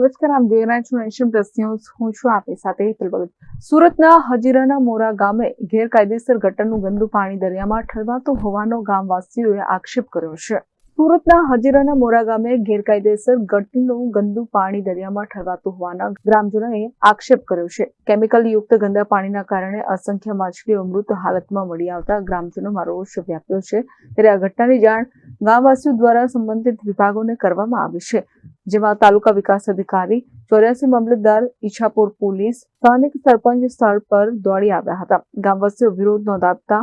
નમસ્કાર, આપ જોઈ રહ્યા છો નેશન પ્લસ ન્યૂઝ. હું છું આપની સાથે હેતલ ભગત. સુરતના હજીરાના મોરા ગામે ગેરકાયદેસર ગટરનું ગંદુ પાણી દરિયામાં ઠલવાતું હોવાનો ગામવાસીઓએ આક્ષેપ કર્યો છે. સુરતના હજીરાના મોરા ગામે ગેરકાયદેસર ગટરનું ગંદુ પાણી દરિયામાં ઠલવાતું હોવાના ગ્રામજનોએ આક્ષેપ કર્યો છે. કેમિકલ યુક્ત ગંદા પાણીના કારણે અસંખ્ય માછલીઓ મૃત હાલતમાં મળી આવતા ગ્રામજનોમાં રોષ વ્યાપ્યો છે. ત્યારે આ ઘટનાની જાણ ગામવાસીઓ દ્વારા સંબંધિત વિભાગોને કરવામાં આવી છે, જેમાં તાલુકા વિકાસ અધિકારી, 84 મામલતદાર, ઈચ્છાપુર પોલીસ, સ્થાનિક સરપંચ સ્થળ પર દોડી આવ્યા હતા. ગામવાસીઓ વિરોધ નોંધાવતા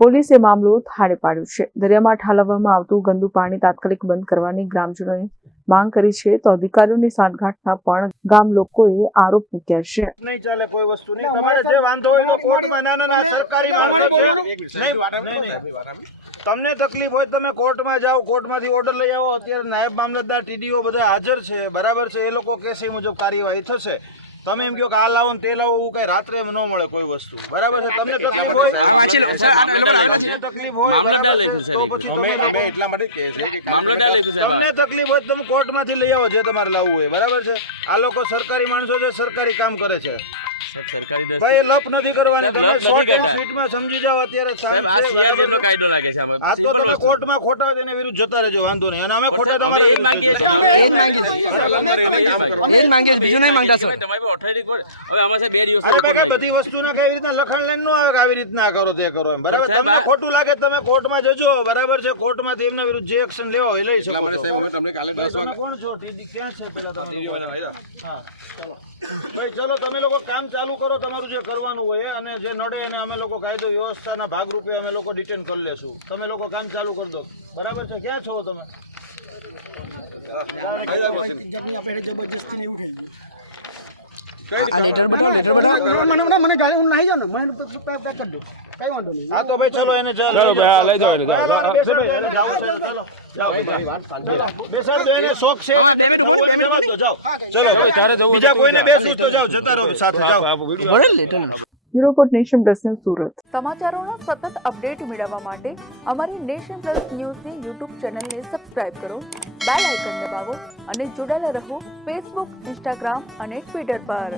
પોલીસે મામલો થાળે પાડ્યો છે. દરિયામાં ઠાલવવામાં આવતું ગંદુ પાણી તાત્કાલિક બંધ કરવાની ગ્રામજનોએ માંગ કરી છે, તો અધિકારીઓની સાંઠગાંઠના પણ ગામ લોકોએ આરોપ મૂક્યા છે. નહીં ચાલે કોઈ વસ્તુ નહીં. તમારે જે વાંધો હોય તો કોર્ટમાં. ના સરકારી માણસો છે. તમને તકલીફ હોય તમે કોર્ટમાં જાઓ, કોર્ટમાંથી ઓર્ડર લઈ આવો. અત્યારે નાયબ મામલતદાર, ટીડીઓ બધા હાજર છે, બરાબર છે. એ લોકો કહેશે એ મુજબ કાર્યવાહી થશે. તમે એમ કહો કે આ લાવો ને તે લાવો, એવું કઈ રાત્રે ન મળે કોઈ વસ્તુ, બરાબર છે. તમને તકલીફ હોય, બરાબર છે, તો પછી તમે એટલા માટે કહે છે કે તમને તકલીફ હોય તમે કોર્ટમાંથી લઈ આવો જે તમારે લાવવું હોય, બરાબર છે. આ લોકો સરકારી માણસો છે, સરકારી કામ કરે છે. ભાઈ લપ નથી કરવાની. તમે શોર્ટ એન્ડ સ્વીટમાં સમજી જાઓ. અત્યારે સાંજ છે, બરાબર. આ તો તમે કોર્ટમાં ખોટા તેની વિરુદ્ધ જતા રહેજો, વાંધો નહીં. અને અમે ખોટા તમારા વિરુદ્ધ જતા. અરે ભાઈ કઈ બધી વસ્તુના કઈ રીતના લખાણ લઈને ન આવે કે આવી રીતના કરો તે કરો એમ, બરાબર. તમને ખોટું લાગે તમે કોર્ટમાં જજો, બરાબર છે. કોર્ટમાંથી એમના વિરુદ્ધ જે એક્શન લેવા હોય લઈ શકો છો. તમે કોણ છો? ટીડી ક્યાં છે પેલા તમે? હા ચાલો ભાઈ, ચલો તમે લોકો કામ ચાલુ કરો તમારું જે કરવાનું હોય, અને જે નડે એને અમે લોકો કાયદો વ્યવસ્થાના ભાગરૂપે અમે લોકો ડિટેન કરી લેશું. તમે લોકો કામ ચાલુ કરી દો, બરાબર છે. ક્યાં છો તમે? હા તો ભાઈ ચલો એને લઈ જાઓ. બેસાડો એને, શોખ છે ચલો. બીજા કોઈને બેસવું તો જાઓ, જતા રહો સાથે જાઓ. Bureau report, nation plus news, Surat. સમાચારોના સતત અપડેટ મેળવવા માટે અમારી નેશન પ્લસ ન્યૂઝની યુટ્યુબ ચેનલને સબસ્ક્રાઇબ કરો, બેલ આઇકન દબાવો અને જોડાયેલા રહો ફેસબુક, ઇન્સ્ટાગ્રામ અને ટ્વિટર પર.